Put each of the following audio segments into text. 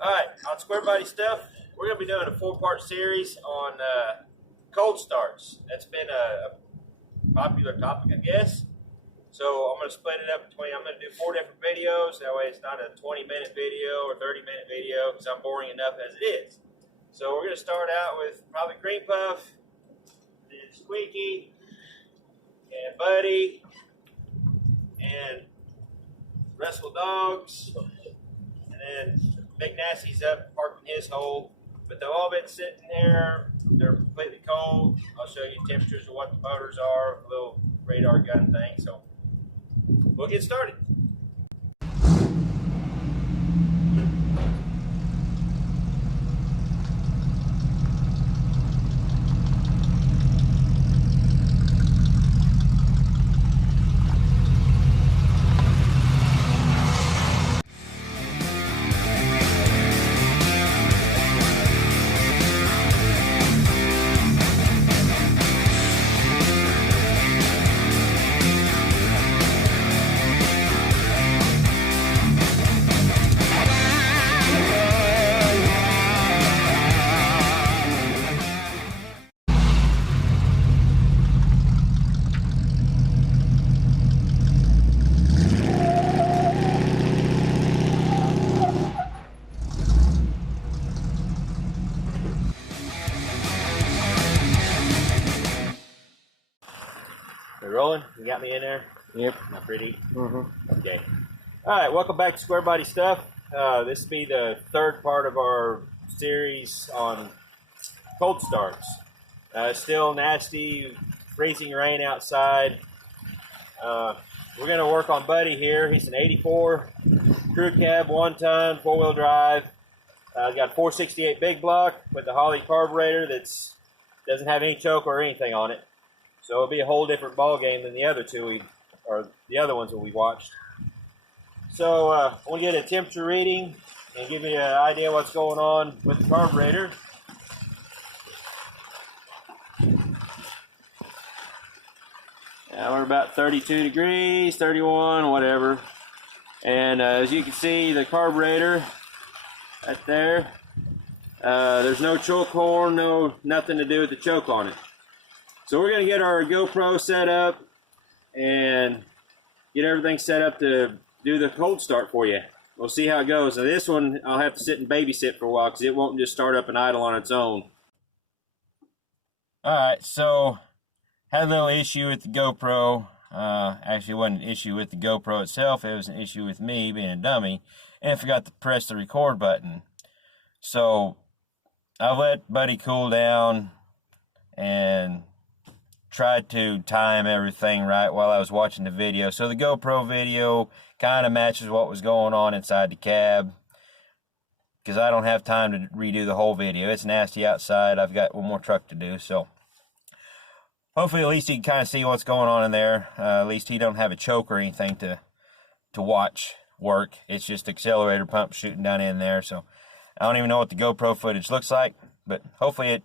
Alright, on Squarebody stuff, we're going to be doing a 4-part series on cold starts. That's been a popular topic, I guess. So I'm going to split it up between, I'm going to do 4 different videos. That way it's not a 20-minute video or 30-minute video because I'm boring enough as it is. So we're going to start out with probably Cream Puff, then Squeaky, and Buddy, and Wrestle Dogs, and then Big Nasty's up parked in his hole. But they've all been sitting there. They're completely cold. I'll show you temperatures of what the motors are, a little radar gun thing. So we'll get started. We're rolling? You got me in there? Yep. Not pretty? Mm-hmm. Okay. Alright, welcome back to Squarebody Stuff. This will be the 3rd part of our series on cold starts. Still nasty, freezing rain outside. We're going to work on Buddy here. He's an 84 crew cab, 1-ton, 4-wheel drive. Got a 468 big block with the Holley carburetor that doesn't have any choke or anything on it. So it'll be a whole different ball game than the other two or the other ones that we watched. So I want to get a temperature reading and give you an idea what's going on with the carburetor. Now we're about 32 degrees, 31, whatever. And as you can see, the carburetor right there, there's no choke horn, nothing to do with the choke on it. So we're going to get our GoPro set up and get everything set up to do the cold start for you. We'll see how it goes. Now this one I'll have to sit and babysit for a while because it won't just start up and idle on its own. Alright, so had a little issue with the GoPro. Actually it wasn't an issue with the GoPro itself, it was an issue with me being a dummy and I forgot to press the record button. So I let Buddy cool down and tried to time everything right while I was watching the video. So the GoPro video kind of matches what was going on inside the cab because I don't have time to redo the whole video. It's nasty outside. I've got one more truck to do. So hopefully at least you can kind of see what's going on in there. At least he don't have a choke or anything to watch work. It's just accelerator pump shooting down in there. So I don't even know what the GoPro footage looks like, but hopefully it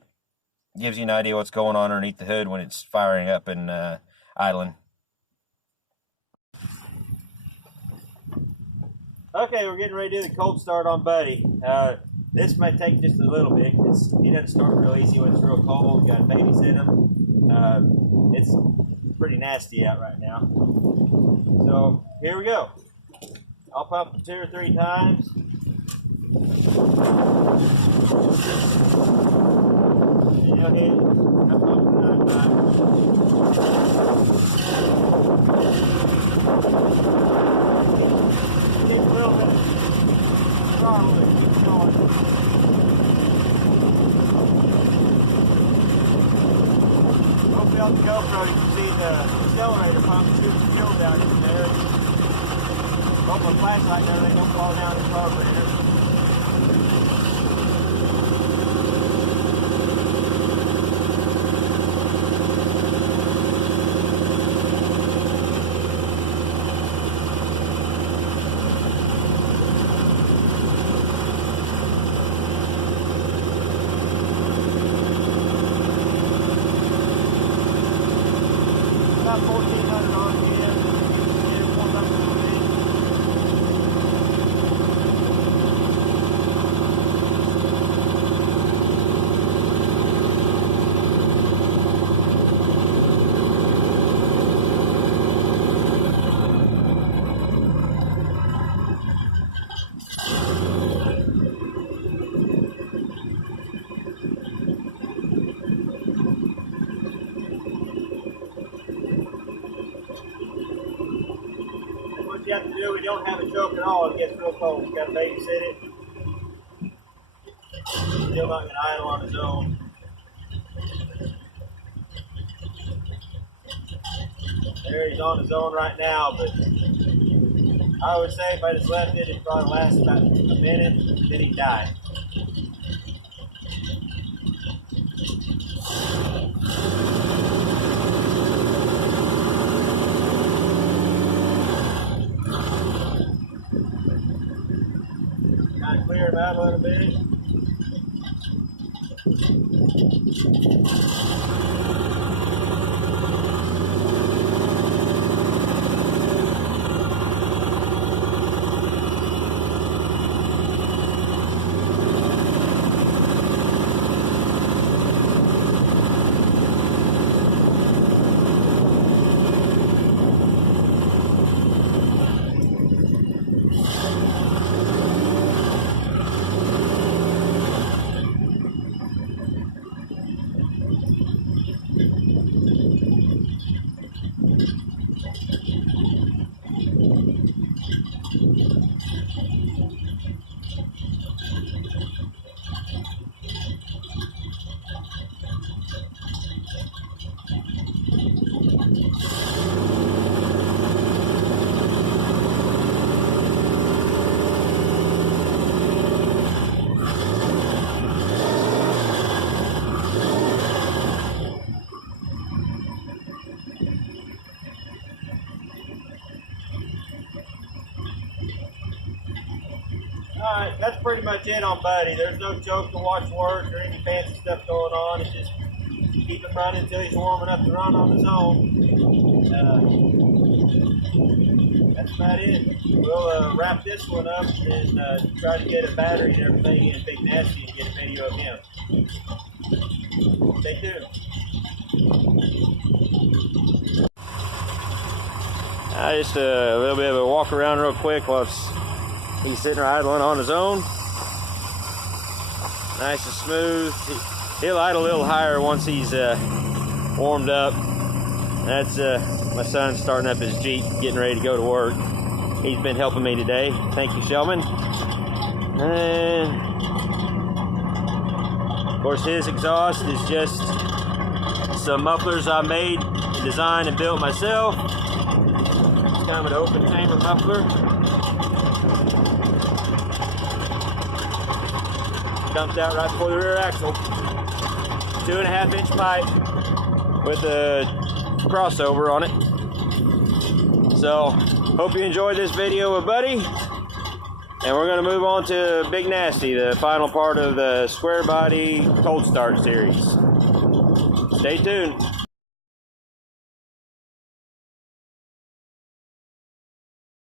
gives you an idea what's going on underneath the hood when it's firing up and idling. Okay, we're getting ready to do the cold start on Buddy. This might take just a little bit because he doesn't start real easy when it's real cold. You got to babysit him. It's pretty nasty out right now. So here we go. I'll pump 2 or 3 times. And you'll hit I'm pumping 9 times. Keep a little bit of throttle and keep going. Hopefully on the GoPro you can see the accelerator pump shooting fuel down in there. Hopefully the flashlight and everything don't fall down the carburetor. About 1,400 RPM. Get it warmed up a little bit. you don't have a choke at all, it gets real cold. You got to babysit it. Still not going to idle on his own. There, he's on his own right now, but I would say if I just left it, it'd probably last about a minute, then he'd die. Kind of clear him out a little bit. Alright, that's pretty much it on Buddy. There's no choke to watch work or any fancy stuff going on. It's just keep him running until he's warm enough to run on his own. That's about it. We'll wrap this one up and try to get a battery and everything in Big Nasty and get a video of him. Stay tuned. Just a little bit of a walk around real quick while he's sitting there idling on his own. Nice and smooth. He'll idle a little higher once he's warmed up. That's my son starting up his Jeep, getting ready to go to work. He's been helping me today. Thank you, Shelman. And of course, his exhaust is just some mufflers I made, designed, and built myself. It's kind of an open chamber muffler. Dumped out right before the rear axle. 2.5-inch pipe with a crossover on it. So, hope you enjoyed this video with Buddy. And we're going to move on to Big Nasty, the final part of the Squarebody cold start series. Stay tuned.